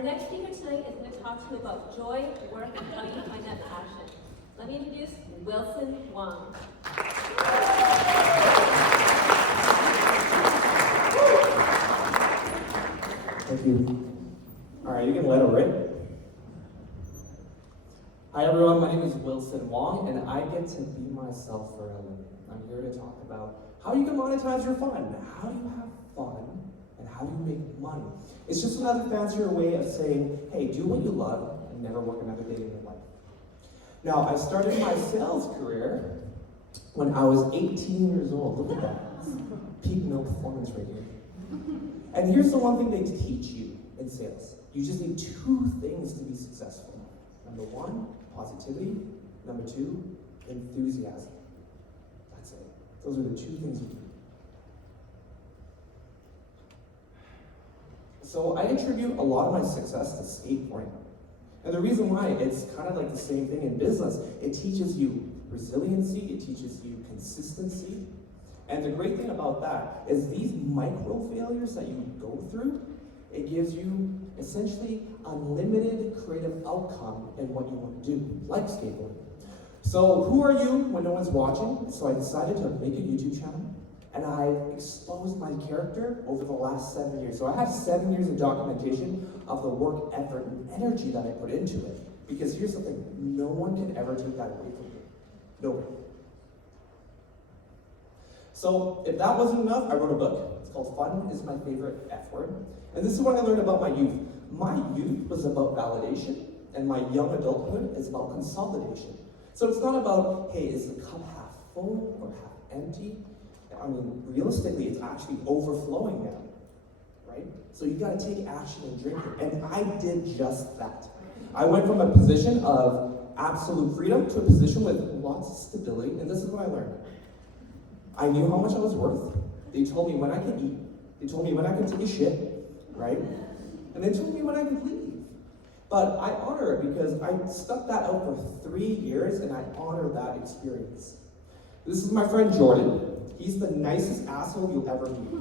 Our next speaker tonight is going to talk to you about joy, work, and how you find that passion. Let me introduce Wilson Wong. Thank you. All right, you can let it rip. Hi everyone, my name is Wilson Wong, and I get to be myself for a living. I'm here to talk about how you can monetize your fun, how do you have fun, and how do you make money. It's just another fancier way of saying, hey, do what you love and never work another day in your life. Now, I started my sales career when I was 18 years old. Look at that. Peak male performance right here. And here's the one thing they teach you in sales. You just need two things to be successful. Number one, positivity. Number two, enthusiasm. That's it. Those are the two things you need. So I attribute a lot of my success to skateboarding. And the reason why, it's kind of like the same thing in business. It teaches you resiliency, it teaches you consistency. And the great thing about that is these micro failures that you go through, it gives you essentially unlimited creative outcome in what you want to do, like skateboarding. So who are you when no one's watching? So I decided to make a YouTube channel, and I've exposed my character over the last 7 years. So I have 7 years of documentation of the work, effort, and energy that I put into it. Because here's the thing, no one can ever take that away from you. Nobody. So if that wasn't enough, I wrote a book. It's called Fun is My Favorite F Word. And this is what I learned about my youth. My youth was about validation, and my young adulthood is about consolidation. So it's not about, hey, is the cup half full or half empty? I mean, realistically, it's actually overflowing now, right? So you gotta take action and drink it. And I did just that. I went from a position of absolute freedom to a position with lots of stability, and this is what I learned. I knew how much I was worth. They told me when I could eat. They told me when I could take a shit, right? And they told me when I could leave. But I honor it because I stuck that out for 3 years, and I honor that experience. This is my friend Jordan. He's the nicest asshole you'll ever meet.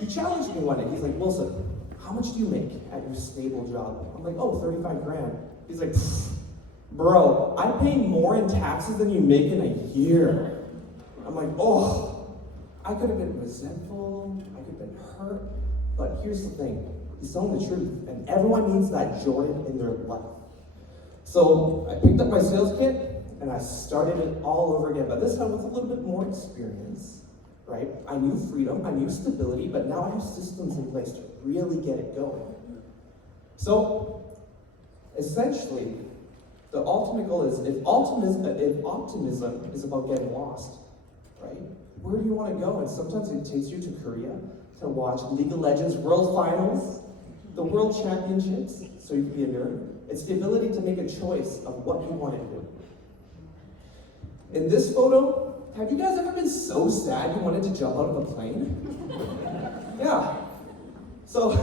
He challenged me one day. He's like, Wilson, how much do you make at your stable job? I'm like, oh, 35 grand. He's like, bro, I pay more in taxes than you make in a year. I'm like, oh, I could have been resentful, I could have been hurt, but here's the thing, he's telling the truth, and everyone needs that Jordan in their life. So I picked up my sales kit, and I started it all over again, but this time with a little bit more experience, right? I knew freedom, I knew stability, but now I have systems in place to really get it going. So, essentially, the ultimate goal is, if optimism is about getting lost, right? Where do you want to go? And sometimes it takes you to Korea to watch League of Legends World Finals, the World Championships, so you can be a nerd. It's the ability to make a choice of what you want to do. In this photo, have you guys ever been so sad you wanted to jump out of a plane? Yeah. So,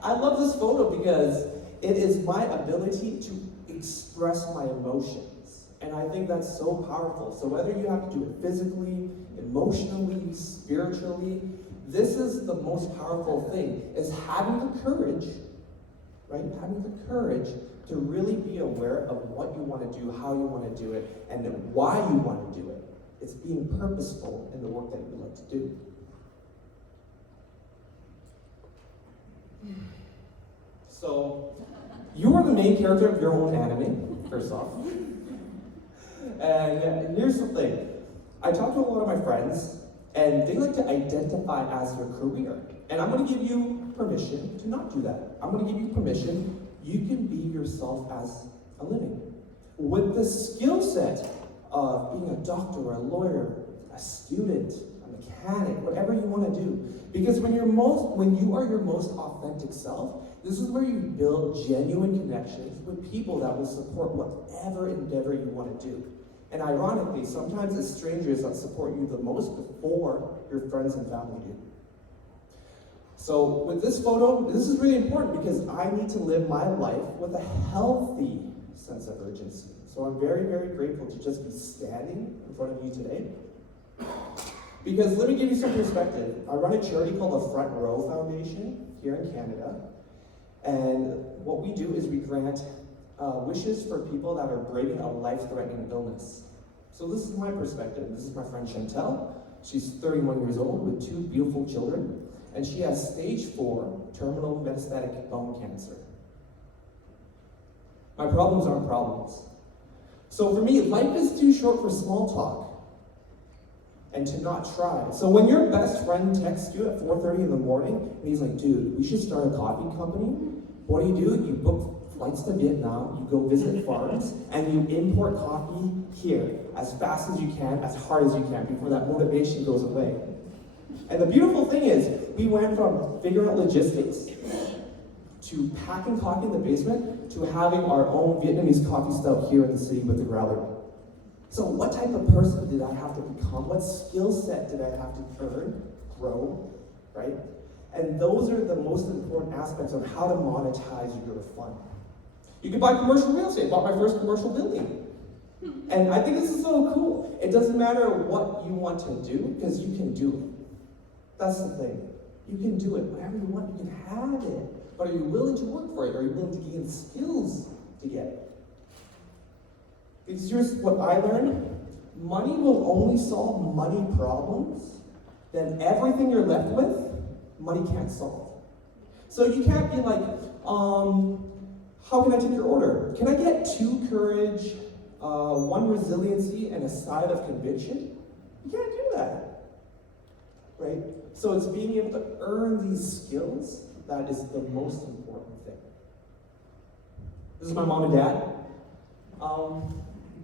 I love this photo because it is my ability to express my emotions. And I think that's so powerful. So whether you have to do it physically, emotionally, spiritually, this is the most powerful thing, is having the courage, right? Having the courage to really be aware of what you want to do, how you want to do it, and why you want to do it. It's being purposeful in the work that you like to do. So, you are the main character of your own anime, first off. And here's the thing. I talk to a lot of my friends, and they like to identify as their career. And I'm going to give you permission to not do that. I'm going to give you permission. You can be yourself as a living. With the skill set of being a doctor, a lawyer, a student, a mechanic, whatever you want to do. Because when you are your most authentic self, this is where you build genuine connections with people that will support whatever endeavor you want to do. And ironically, sometimes it's strangers that support you the most before your friends and family do. So with this photo, this is really important because I need to live my life with a healthy sense of urgency. So I'm very, very grateful to just be standing in front of you today. Because let me give you some perspective. I run a charity called the Front Row Foundation here in Canada. And what we do is we grant wishes for people that are braving a life-threatening illness. So this is my perspective. This is my friend Chantel. She's 31 years old with 2 beautiful children, and she has stage 4 terminal metastatic bone cancer. My problems aren't problems. So for me, life is too short for small talk and to not try. So when your best friend texts you at 4:30 in the morning, and he's like, dude, we should start a coffee company. What do? You book flights to Vietnam, you go visit farms, and you import coffee here as fast as you can, as hard as you can, before that motivation goes away. And the beautiful thing is, we went from figuring out logistics to packing coffee in the basement to having our own Vietnamese coffee stout here in the city with the growler. So what type of person did I have to become? What skill set did I have to earn, grow, right? And those are the most important aspects of how to monetize your fun. You can buy commercial real estate. I bought my first commercial building. And I think this is so cool. It doesn't matter what you want to do, because you can do it. That's the thing. You can do it. Whatever you want, you can have it. But are you willing to work for it? Are you willing to gain skills to get it? Because here's what I learned. Money will only solve money problems. Then everything you're left with, money can't solve. So you can't be like, how can I take your order? Can I get 2 courage, 1 resiliency, and a side of conviction? You can't do that, right? So it's being able to earn these skills that is the most important thing. This is my mom and dad.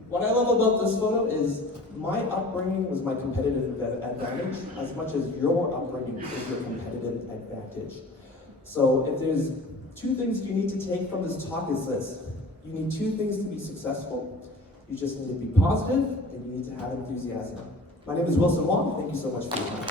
What I love about this photo is my upbringing was my competitive advantage as much as your upbringing is your competitive advantage. So if there's 2 things you need to take from this talk is this. You need 2 things to be successful. You just need to be positive and you need to have enthusiasm. My name is Wilson Wong. Thank you so much for your time.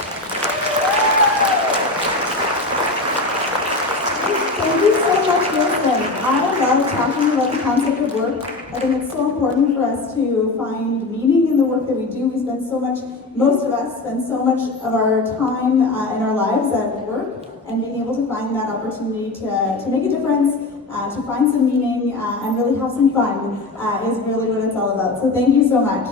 Thank you so much, Wilson. I love talking about the concept of work. I think it's so important for us to find meaning in the work that we do. We spend so much, most of us spend so much of our time in our lives at work, and being able to find that opportunity to make a difference, to find some meaning, and really have some fun is really what it's all about. So thank you so much.